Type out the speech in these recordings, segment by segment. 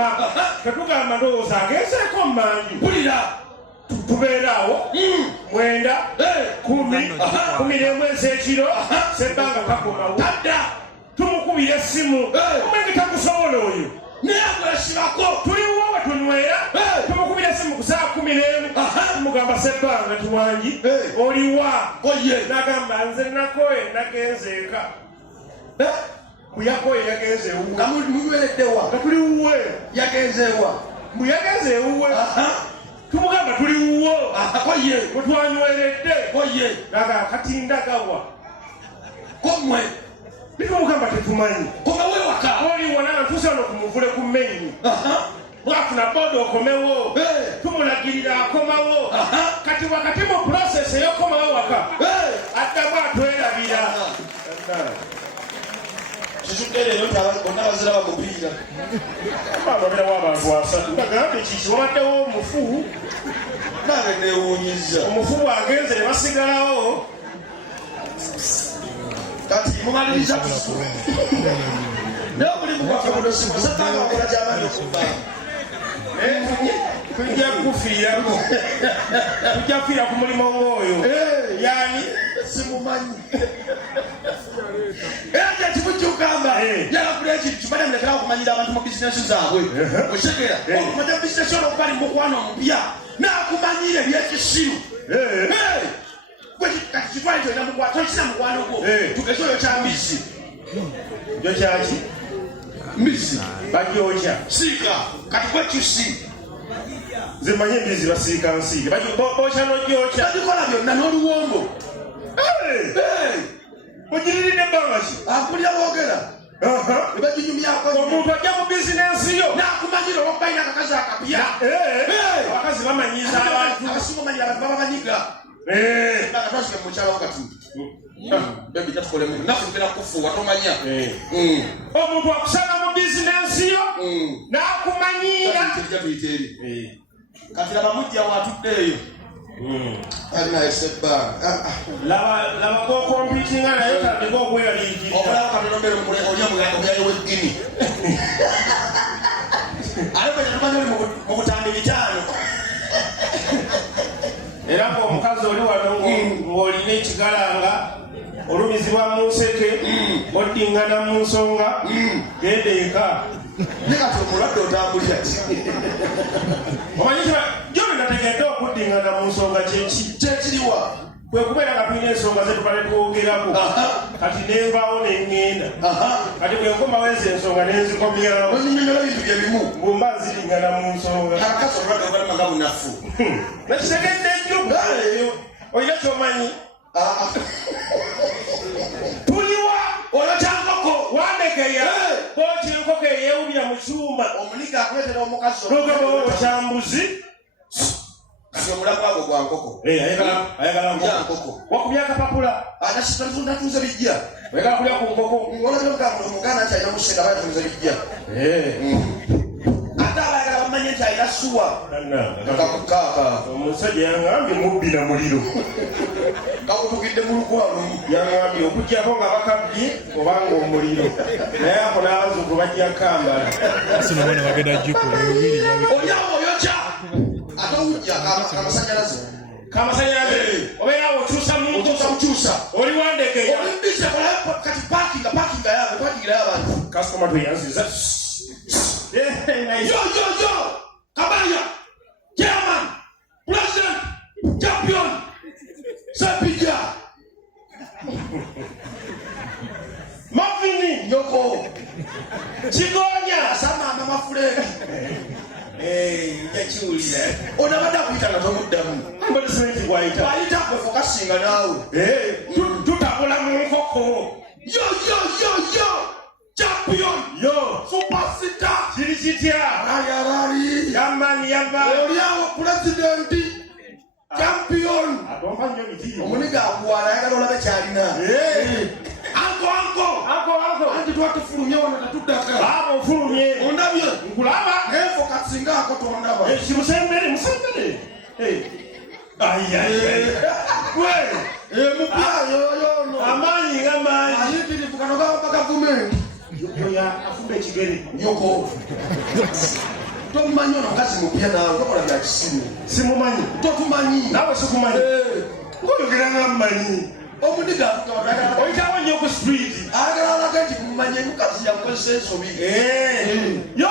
Koma tetugamba ndowooza agezeeko mmanyi mpulira tubeeraawo 9 10 ez'ekiro sebbanga kakomawo tadda tumukubira essimu omwenge takusobola oyo naye agwesibako tuliwo we tunywera tumukubira essimu ku saa 11 tumugamba sebbanga tuwangi oliwa nagamba nze nakoye nagenzeeka kuyakoye yagenze ewuwe munywereddewa tuliwuwe yagenzeewa muyagenzeewuwe tumugamba tuliwuwo koye mutwanyweredde koye naga katindagawa komwe bitumugamba tetumanyi komewewaka oliwo nantuuse wano kumuvule ku menyi mwafuna bodo okomewo tumulagirira akomawo kati wakati mu process eyokomawo waka addamu atwerabira kizuddelero bonna bazira bamupiira bababirawo abantu asatu bagambye kiki wabaddewo omufu nange newuunyiza omufu bwagenze ne basigalawo kati mumaliriza kusu naye omulimu gwaffe munosimuzatanga wakola gyamaanyi okubbanga tujja kufiirako tujja kufiira ku mulimo ng'oyo yani simumanyi era kibujjukamba yalakula ekintu kimanya mulekerawo okumanyira abantu mu bizinesi zaabwe osekera okumanya bizinesi ono okubali mukwano omupya naakumanyira ebyekisiru kati kitwali kyolina mukwano tokina mukwano gwo tugeze oyo kya mbisi jo kyaki mbisi bajyokya siika kati kwekyusi zimanye embizi basiika nsiike bokya nogyokya bagikola byonna n'oluwombo ogiriridde ebbanga ki ampulira boogera ebaginyumyako omuntu ajja mu bizinensi yo nakumanyira olwokubalina akakazi akapya abakazi bamanyiza abantu abasinga omanyira abantu bababanyiga twasike mukyalawo kati bebi tatukolemu nafu tugenda kufuuwa tomanya omuntu akusanga mu bizinensi yo nakumanyira tuyiteeri kati laba mujja watuddeeyo alina esebbanga laba gokompitinga naye tandika okweraliikirira okulaba katolombere omulyayo w'eggini ate kwe tetumanyi oli mu butambi 5 era ng'omukazi oli wano ng'olina ekigalanga olumizibwa mu nseke oddingana mu nsonga genda eka ne kati omulwadde otambulira ki omanyi gyoli nategedde okuddingana mu nsonga kyekiriwa kwe kubeera nga tulina ensonga zetukale twogerako kati nenvaawo neŋŋenda kati bwe nkomawo ezo ensonga nenzikomyawo onyinyola bintu bye bimu ngumba nzidingana mu nsonga akasi olwadde obalamaga munafu nakitegedde nnyo olina kyomanyi tuliwa olwo kyankoko wandekeya koki enkoko eyewubira mu kyuma omuniga akuletera omukazi nogabawo kyambuzi kati omulamu ago gwa nkoko ayagala nkoko wakubya akapapula anasitanatuze bijja oyagala kulya ku nkoko olabiromuganda nti alina musega bayatuze bijja ate abayagala bamanye nti alina suwa kakukaaka omusajja yangambye mubbi na muliro kakutugidde mu lukwalo yangambye okugyako nga bakabye obanga omuliro naye ako n'abazuku bajja kambala asinabona bagenda jjukula olyawo oyokya ate owujja kamasanyalaze obeerawo okyusa oli wandekeya olimbise kati pakinga y'abantu kasitoma tweyanziza yo kabaya chairman president champion sapija mavini nyoko kigonya samama mafuleni yakiwulira onabadde akuyita nga tomuddamu ambadesementi gwayita kwefokasinga naawe tutabula mu nkoko yo champion yo superstar kiri kitya rali yamani oliawo president champion atomba nnyo mitiyo omuniga akuwala ayagala olabe kyalina anko anti twatufulumye wano tetuddaka aba ofulumye ondabye nkulaba efo kasinga ako tondaba kimusembere mupya yoyono amaanyi ng'amaanyi ayitirivu kano gaba gavumenti Yoya afumbe ekigere. Nyoko. Tomumanyi ono mukazi mupya nawe tokola bya kisimu. Simumanyi. Totumanyi. Nawe sikumanyi. Ngoyogera nga mmanyi. Omudiga oyitawo nnyo ku street. Ayagala alaga nti mumanyi mukazi yakozesa ensobi. Yo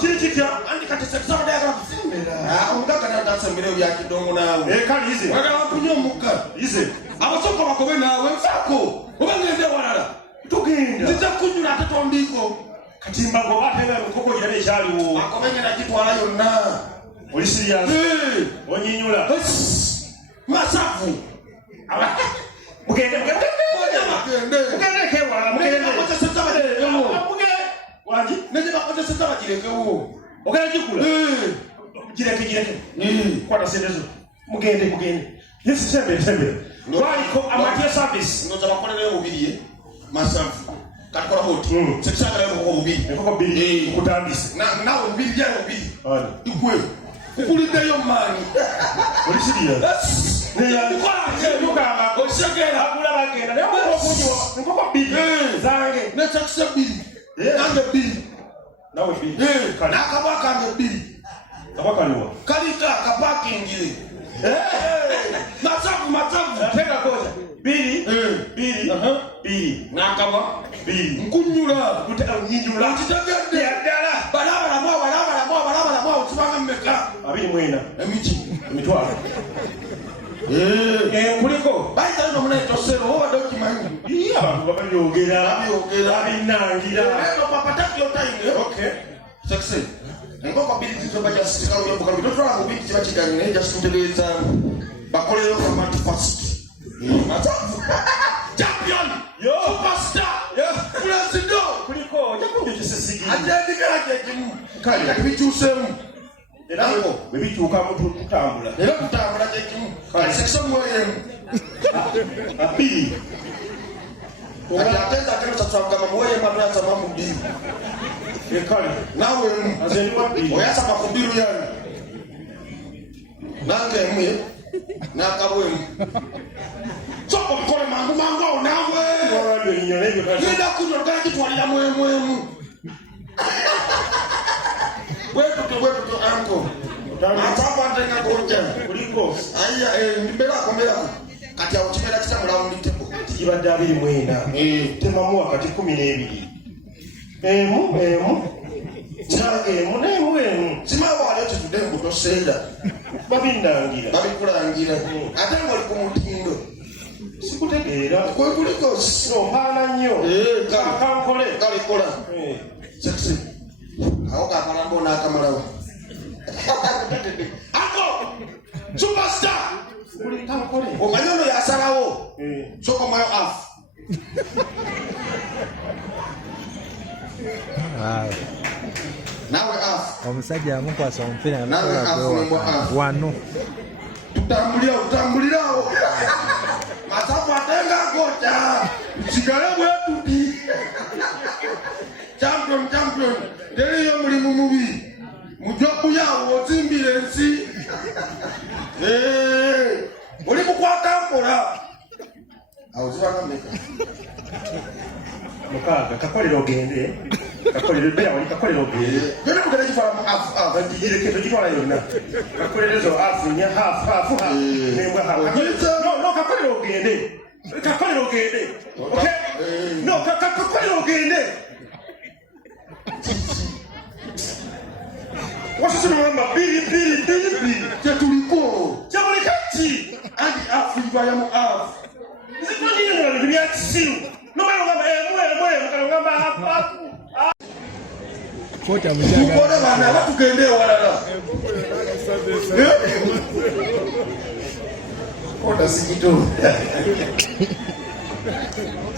kiri kitya? Andi kati sekisaba dayagala kufumira. Omugaga natasemberayo bya kidongo naawe. Kale ize. Wagala mpunye omukka. Ize. Abasooka bakobe naawe nfaako. Oba ngende walala. Tugenda. Nziza kunyula ate tombiiko. Katimba go batebe nkoko girabe ekyaliwo. Akomenye nagitwala yonna. Oli serious? Onyinyula. Masafu. Mugende. Kewala mugende. Wangi? Nende bakozesa bagirekewo. Ogenda gikula? Gireke. Kwata sendezo. Mugende. Yes, sembe. Waliko amatia service. Ndoza bakolere mubiri masafu. Katikola hoti. Sekisagala yo mubiri. Nkoko biri kutandise. Nawe mubiri jya mubiri. Ani. Ikwe. Kukulideyo mani. Oli serious? Nukanga oshegera akula bagenda naye nkoko biri zange nekyakisa biri nange biri nawe biri nakabaka nge biri kabakaliwa kalita akapakingire masafu teka koja biri nakaba biri nkunyula nyinyula kitegedde yaddala balabalamu otubanga mmeka 24 emitwalo kuliko bayita lino munaitosero obadde okimanyi abantu babyogera abinangira sekise enkoko biri zizoba kyasitikalo byabukalu totwala mu biri kiba kiganye naye jasitutegeeza bakoleyo kamati fast champion superstar president kuliko jakunjo kisesigi ajendigera kyekimu kale kati bikyuseemu era ngo bebituuka tutambula era tutambula kyekimu kale sekise muwoyemu abiri kati atenza akenosatwagamba muwoyemu atuyasama mu biri ekale nawemu azendiwa biri oyasama ku biru yani nange emwe nakabwemu soko bikole mangu awo nawe genda kunywa lugala gitwalira mwemwemu bwetuto anko atapantenga gonja kuliko aya mbera akomberaku kati awo kimera kitamulawundi tebo kibadde 29 temamu wakati 12 emu simawo ali otitude mbutoseera babinangira babikulangira ate ngaoli ku mutindo sikutegeera kwekuliko mpaana nnyo kankole kalikola sekisi awo kakalamba onaakamalawo ako superstar omanyi ono yasalawo sokomayo afu nawe afu omusajja yamukwasa omupiira nawe afu wano tutambulirawo masafu atenga koca sigale bwetuti champion teriyo mulimu mubi mujobu yawo ozimbire ensi oli mukwata mpola awo zibanameka mukaaga kakolera ogende kakolera wali kakolera ogende genda mugenda gifalamu afu bagireketo gitwala yonna kakolerezo afu nya hafu nembwa no kakolera ogende no kakolera ogende wasusunamba biri tetuliko kyamulikaki andi afu ivayamu afu zitonyinyola bintu byakisiru nomalogamba mukalogamba hafu kota mujaga tukole bana abatugende ewalala kota sikitunda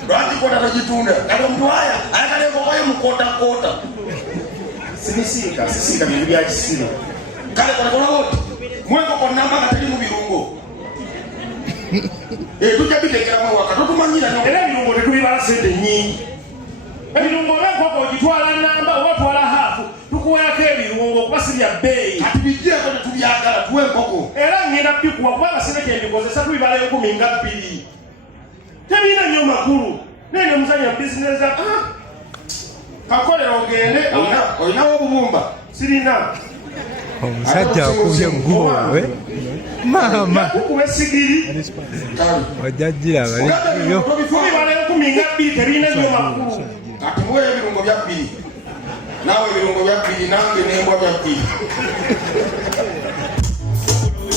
lwaki kota tagitunda kati omuntu aya ayagala enkokoye mukotakota sisika bintu byakisiru kale kolekolawoti mwenkoko namba nga teri mu birungo tujja bitekeramu waka totumanyira era ebirungo tetubibala sente nyingi ebirungo olwenkoko ogitwala namba oba twala hafu tukuwayako ebirungo kuba si bya bbeeyi kati bijjeko tetubyagala tuwe enkoko era ngenda bikuwa kubanga sine kyendikozesa tubibala 10 nga 2 tebiina nnyo makulu naye ne muzanya bizinesi kakolera ogende olinawo obubumba sirina omusajja akubye gguwe maama kukuba esigiri ojjajjira abalibyo bibala 12 tebirina nnyo makulu kati muweeyo ebirungo bya 2 naawe ebirungo bya 2 nange nembwa bya 2